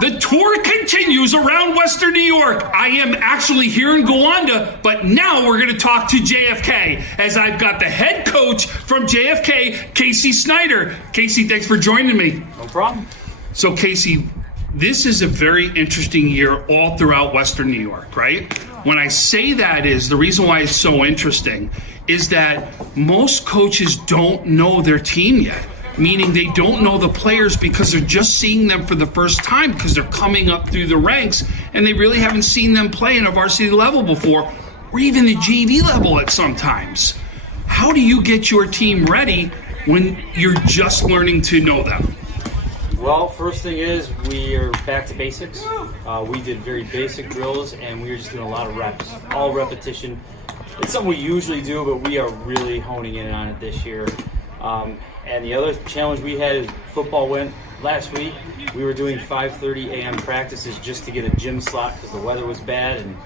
The tour continues around Western New York. I am actually here in Gowanda, but now we're going to talk to JFK, as I've got the head coach from JFK, Casey Snyder. Casey, thanks for joining me. No problem. So, Casey, this is a very interesting year all throughout Western New York, right? When I say that is, the reason why it's so interesting is that most coaches don't know their team yet. Meaning they don't know the players because they're just seeing them for the first time because they're coming up through the ranks and they really haven't seen them play in a varsity level before, or even the JV level at sometimes. How do you get your team ready when you're just learning to know them? Well, first thing is we are back to basics. We did very basic drills and we were just doing a lot of reps, all repetition. It's something we usually do, but we are really honing in on it this year. And the other challenge we had is football went last week. We were doing 5:30 a.m. practices just to get a gym slot because the weather was bad. And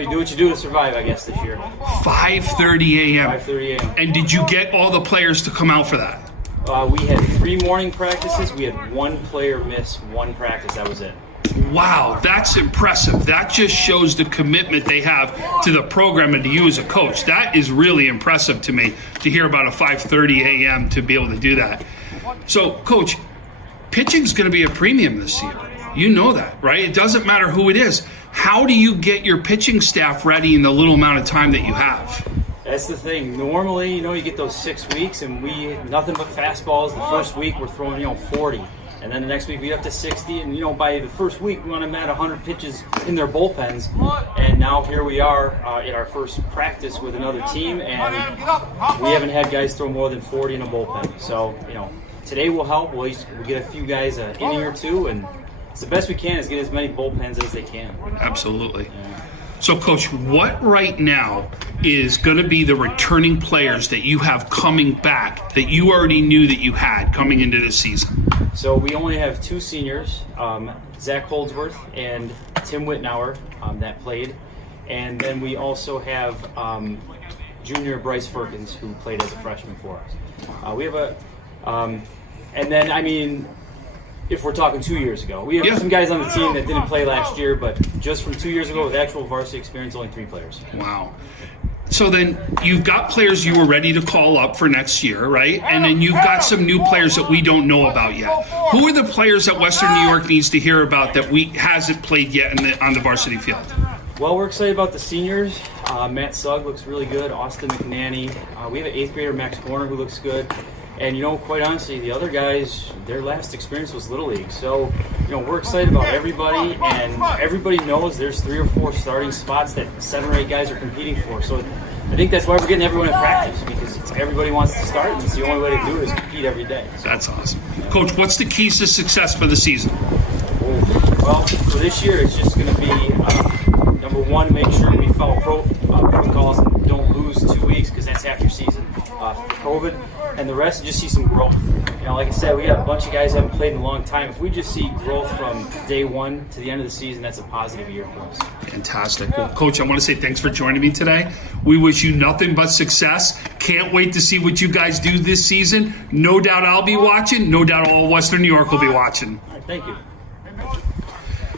you do what you do to survive, I guess, this year. 5:30 a.m. 5:30 a.m. And did you get all the players to come out for that? We had 3 morning practices. We had 1 player miss 1 practice. That was it. Wow, that's impressive. That just shows the commitment they have to the program and to you as a coach. That is really impressive to me to hear about a 5:30 a.m. to be able to do that. So, Coach, pitching's going to be a premium this year. You know that, right? It doesn't matter who it is. How do you get your pitching staff ready in the little amount of time that you have? That's the thing. Normally, you get those 6 weeks and we nothing but fastballs. The first week we're throwing, 40. And then the next week we get up to 60, and by the first week we want them at 100 pitches in their bullpens. And now here we are in our first practice with another team, and we haven't had guys throw more than 40 in a bullpen. So, today will help. We'll get a few guys an inning or two, and it's the best we can is get as many bullpens as they can. Absolutely. Yeah. So, Coach, what right now is going to be the returning players that you have coming back that you already knew that you had coming into the season? So we only have 2 seniors, Zach Holdsworth and Tim Witenauer, that played. And then we also have junior Bryce Ferguson, who played as a freshman for us. We have and then, if we're talking 2 years ago, we have some guys on the team that didn't play last year, but just from 2 years ago with actual varsity experience, only 3 players. Wow. So then you've got players you were ready to call up for next year, right? And then you've got some new players that we don't know about yet. Who are the players that Western New York needs to hear about that hasn't played yet on the varsity field? Well, we're excited about the seniors. Matt Sugg looks really good. Austin McNanny. We have an 8th grader, Max Corner, who looks good. And, quite honestly, the other guys, their last experience was Little League. So, we're excited about everybody, and everybody knows there's 3 or 4 starting spots that 7 or 8 guys are competing for. So I think that's why we're getting everyone in practice, because everybody wants to start, and it's the only way to do it is compete every day. So. That's awesome. Coach, what's the keys to success for the season? Well, for this year, it's just going to be, number 1, make sure we follow protocols and don't lose 2 weeks, because that's half your season for COVID. And the rest, just see some growth. Like I said, we got a bunch of guys who haven't played in a long time. If we just see growth from day 1 to the end of the season, that's a positive year for us. Fantastic. Well, Coach, I want to say thanks for joining me today. We wish you nothing but success. Can't wait to see what you guys do this season. No doubt I'll be watching. No doubt all Western New York will be watching. All right, thank you.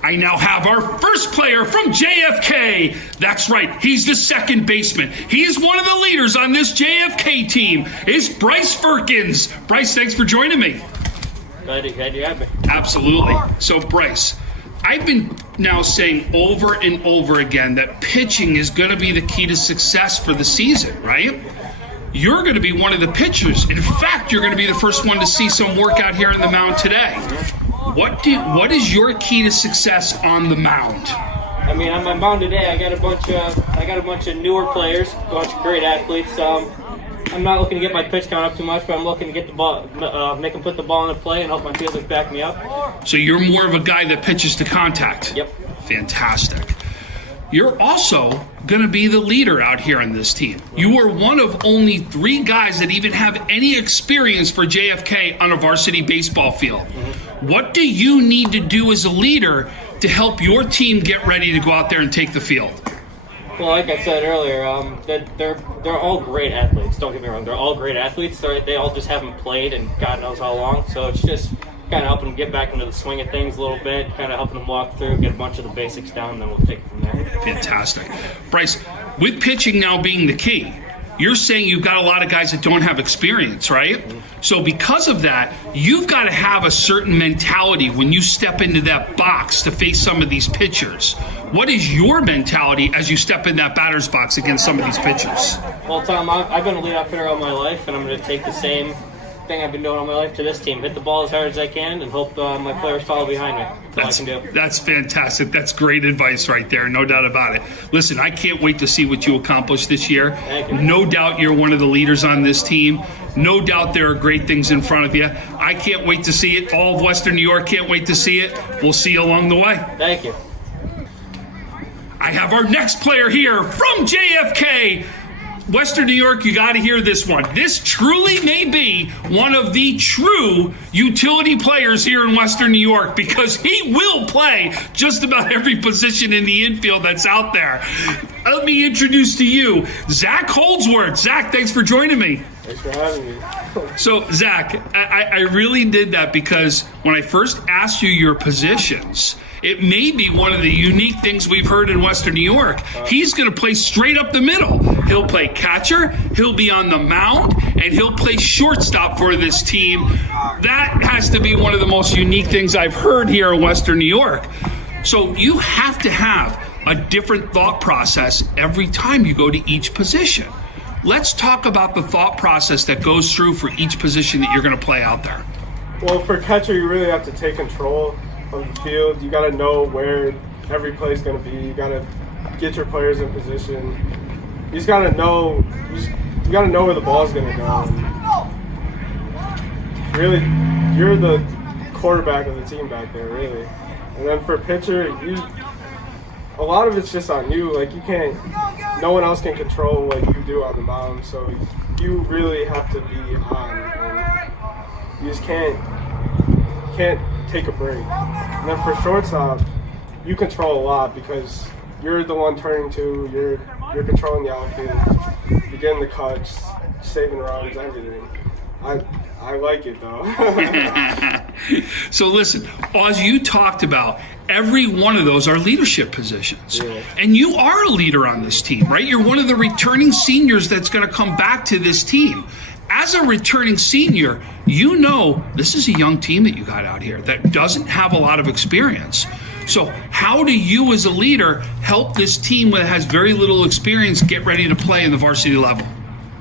I now have our first player from JFK. That's right, he's the second baseman. He's one of the leaders on this JFK team. It's Bryce Ferguson. Bryce, thanks for joining me. Glad you have me. Absolutely. So, Bryce, I've been now saying over and over again that pitching is going to be the key to success for the season, right? You're going to be one of the pitchers. In fact, you're going to be the first one to see some work out here in the mound today. What is your key to success on the mound? On my mound today, I got a bunch of newer players, a bunch of great athletes. I'm not looking to get my pitch count up too much, but I'm looking to get the ball, make them put the ball into play, and hope my fielders back me up. So you're more of a guy that pitches to contact. Yep. Fantastic. You're also going to be the leader out here on this team. You are one of only 3 guys that even have any experience for JFK on a varsity baseball field. What do you need to do as a leader to help your team get ready to go out there and take the field? Well, like I said earlier, they're all great athletes. Don't get me wrong; they're all great athletes. They all just haven't played in God knows how long. So it's just kind of helping them get back into the swing of things a little bit, kind of helping them walk through, get a bunch of the basics down, and then we'll take it from there. Fantastic. Bryce, with pitching now being the key, you're saying you've got a lot of guys that don't have experience, right? So because of that, you've got to have a certain mentality when you step into that box to face some of these pitchers. What is your mentality as you step in that batter's box against some of these pitchers? Well, Tom, I've been a leadoff hitter all my life, and I'm going to take the same thing I've been doing all my life to this team. Hit the ball as hard as I can and hope my players follow behind me. That's all I can do. That's fantastic. That's great advice right there. No doubt about it. Listen, I can't wait to see what you accomplish this year. Thank you. No doubt you're one of the leaders on this team. No doubt there are great things in front of you. I can't wait to see it. All of Western New York can't wait to see it. We'll see you along the way. Thank you. I have our next player here from JFK. Western New York, you got to hear this one. This truly may be one of the true utility players here in Western New York because he will play just about every position in the infield that's out there. Let me introduce to you Zach Holdsworth. Zach, thanks for joining me. Thanks for having me. So, Zach, I really did that because when I first asked you your positions, it may be one of the unique things we've heard in Western New York. He's going to play straight up the middle. He'll play catcher, he'll be on the mound, and he'll play shortstop for this team. That has to be one of the most unique things I've heard here in Western New York. So you have to have a different thought process every time you go to each position. Let's talk about the thought process that goes through for each position that you're going to play out there. Well, for catcher, you really have to take control of the field. You got to know where every play is going to be. You got to get your players in position. You just got to know. You got to know where the ball is going to go. And really, you're the quarterback of the team back there, really. And then for pitcher, a lot of it's just on you. Like you can't. No one else can control what you do on the mound. So you really have to be on. And you just can't take a break. And then for shortstop, you control a lot because you're the one turning to, you're controlling the outfield, you're getting the cuts, saving runs, everything. I like it though. So listen, as you talked about, every one of those are leadership positions. Yeah. And you are a leader on this team, right? You're one of the returning seniors that's going to come back to this team. As a returning senior, you know this is a young team that you got out here that doesn't have a lot of experience. So how do you as a leader help this team that has very little experience get ready to play in the varsity level?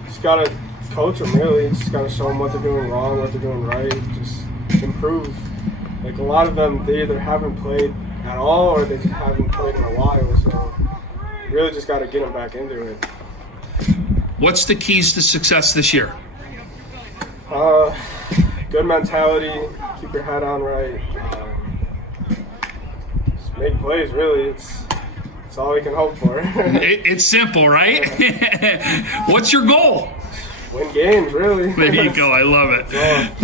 Just got to coach them, really. Just got to show them what they're doing wrong, what they're doing right, just improve. Like a lot of them, they either haven't played at all or they just haven't played in a while. So really just got to get them back into it. What's the keys to success this year? Good mentality, keep your head on right, just make plays, really. It's all we can hope for. It's simple, right? What's your goal? Win games, really. There you go. I love it.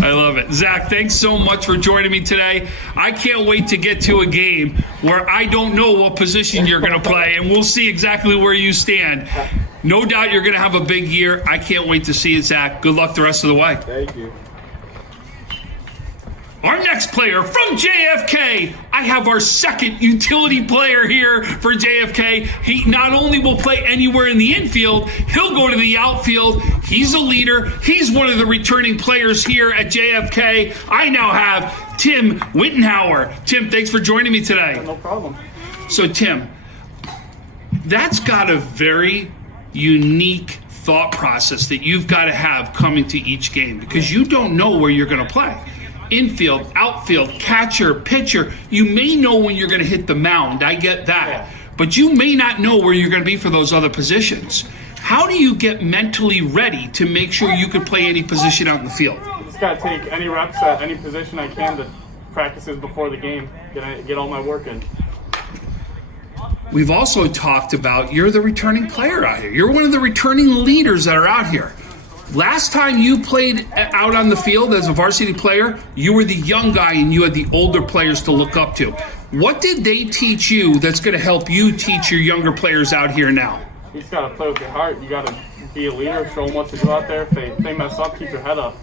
I love it. Zach, thanks so much for joining me today. I can't wait to get to a game where I don't know what position you're going to play, and we'll see exactly where you stand. No doubt you're going to have a big year. I can't wait to see it, Zach. Good luck the rest of the way. Thank you. Our next player from JFK, I have our second utility player here for JFK. He not only will play anywhere in the infield, he'll go to the outfield. He's a leader. He's one of the returning players here at JFK. I now have Tim Witenauer. Tim, thanks for joining me today. No problem. So, Tim, that's got a very unique thought process that you've got to have coming to each game because you don't know where you're going to play. Infield, outfield, catcher, pitcher, you may know when you're going to hit the mound. I get that. But you may not know where you're going to be for those other positions. How do you get mentally ready to make sure you can play any position out in the field? I just got to take any reps at any position I can to practices before the game, get all my work in. We've also talked about you're the returning player out here. You're one of the returning leaders that are out here. Last time you played out on the field as a varsity player, you were the young guy and you had the older players to look up to. What did they teach you that's going to help you teach your younger players out here now? You just got to play with your heart. You got to be a leader, show them what to do out there. If they mess up, keep your head up.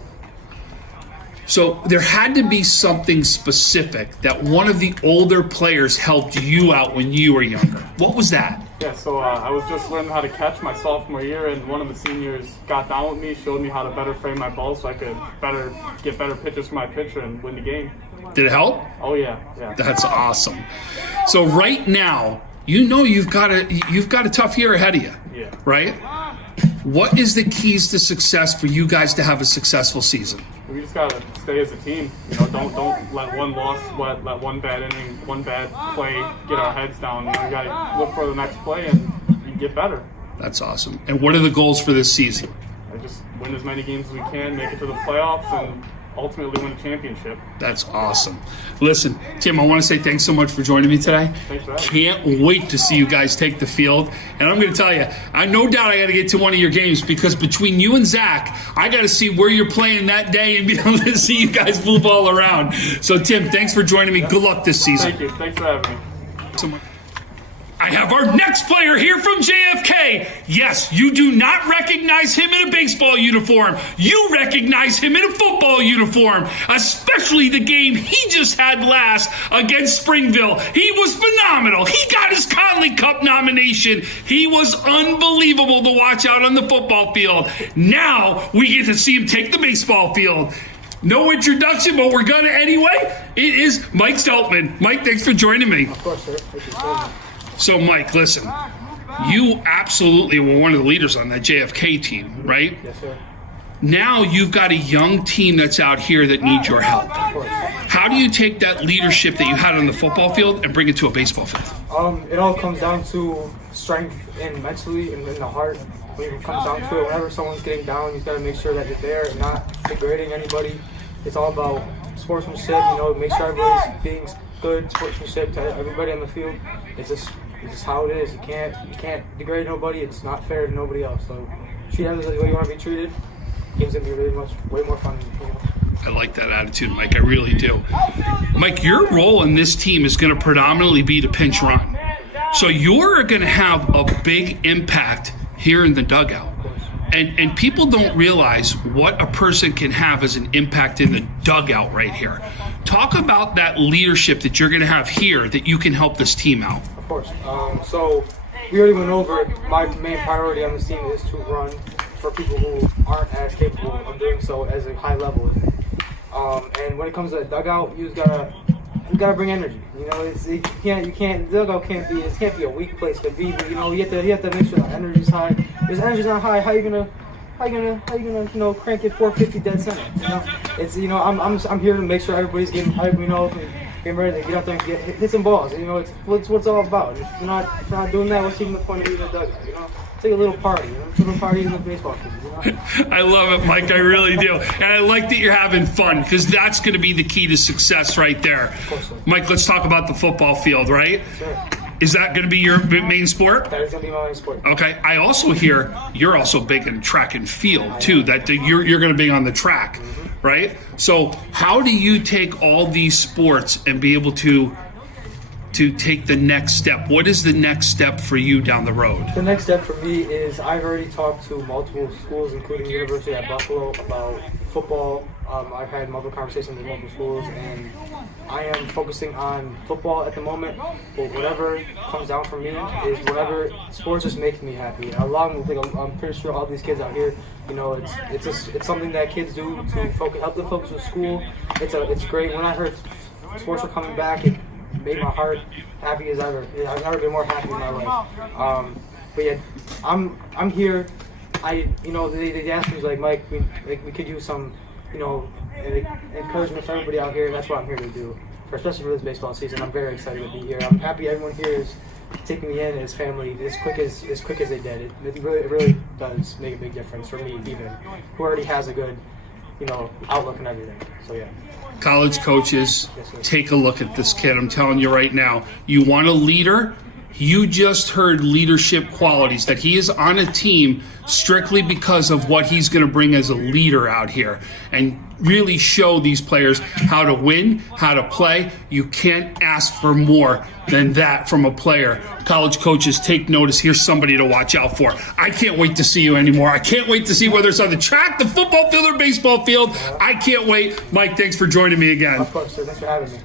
So there had to be something specific that one of the older players helped you out when you were younger. What was that? Yeah, so I was just learning how to catch my sophomore year, and one of the seniors got down with me, showed me how to better frame my ball so I could get better pitches for my pitcher and win the game. Did it help? Oh yeah. That's awesome. So right now, you know you've got a tough year ahead of you. Yeah. Right? What is the keys to success for you guys to have a successful season? We just gotta stay as a team. You know, don't let one loss, let one bad inning, one bad play get our heads down. You know, we gotta look for the next play and you get better. That's awesome. And what are the goals for this season? And just win as many games as we can, make it to the playoffs, and ultimately win a championship. That's awesome. Listen, Tim, I want to say thanks so much for joining me today. Thanks for having me. Can't wait to see you guys take the field. And I'm going to tell you, I no doubt I got to get to one of your games, because between you and Zach, I got to see where you're playing that day and be able to see you guys move all around. So, Tim, thanks for joining me. Good luck this season. Thank you. Thanks for having me. So much. I have our next player here from JFK. Yes, you do not recognize him in a baseball uniform. You recognize him in a football uniform, especially the game he just had last against Springville. He was phenomenal. He got his Conley Cup nomination. He was unbelievable to watch out on the football field. Now we get to see him take the baseball field. No introduction, but we're going to anyway. It is Mike Stoltman. Mike, thanks for joining me. Of course, sir. Thank you. So, Mike, listen, you absolutely were one of the leaders on that JFK team, right? Yes, sir. Now you've got a young team that's out here that needs your help. Of course. How do you take that leadership that you had on the football field and bring it to a baseball field? It all comes down to strength and mentally and in the heart. When it comes down to it, whenever someone's getting down, you've got to make sure that you're there and not degrading anybody. It's all about sportsmanship, you know, make sure everybody's being good, sportsmanship to everybody on the field. It's just how it is. You can't degrade nobody. It's not fair to nobody else. So treat others the way you want to be treated. Game's gonna be way more fun. I like that attitude, Mike. I really do. Mike, your role in this team is going to predominantly be to pinch run. So you're going to have a big impact here in the dugout. And people don't realize what a person can have as an impact in the dugout right here. Talk about that leadership that you're going to have here that you can help this team out. Of course. So we already went over it. My main priority on this team is to run for people who aren't as capable of doing so as a high level. And when it comes to the dugout, you gotta bring energy. You know, you can't. The dugout can't be a weak place to be. But, you know, you have to make sure the energy's high. If the energy's not high, how you gonna crank it 450 dead center? You know, it's I'm here to make sure everybody's getting hype. You know, getting ready to get out there and hit some balls. You know, it's what it's all about. If you're not doing that, what's even the point of being in the dugout? You know, it's like a little party. You know, it's a little party in the baseball field. You know? I love it, Mike. I really do. And I like that you're having fun, because that's going to be the key to success right there. Of course, sir. Mike, let's talk about the football field, right? Sure. Is that going to be your main sport? That is going to be my main sport. Okay. I also hear you're also big in track and field, too, that you're going to be on the track, right? So how do you take all these sports and be able to take the next step? What is the next step for you down the road? The next step for me is I've already talked to multiple schools, including the University at Buffalo, about football. I've had multiple conversations with multiple schools, and I am focusing on football at the moment. But whatever comes down for me is whatever sports just makes me happy. Along with, I'm pretty sure all these kids out here, you know, it's something that kids do to help them focus with school. It's great. When I heard sports were coming back, it made my heart happy as ever. I've never been more happy in my life. But yeah, I'm here. They asked me, like, Mike, we could use some, you know, encouragement for everybody out here. And that's what I'm here to do, especially for this baseball season. I'm very excited to be here. I'm happy everyone here is taking me in as family as quick as they did. It really does make a big difference for me, even who already has a good, you know, outlook and everything. So yeah. College coaches, take a look at this kid. I'm telling you right now, you want a leader, You just heard leadership qualities, that he is on a team strictly because of what he's going to bring as a leader out here and really show these players how to win, how to play. You can't ask for more than that from a player. College coaches, take notice. Here's somebody to watch out for. I can't wait to see you anymore. I can't wait to see whether it's on the track, the football field, or baseball field. I can't wait. Mike, thanks for joining me again. Of course, sir. Thanks for having me.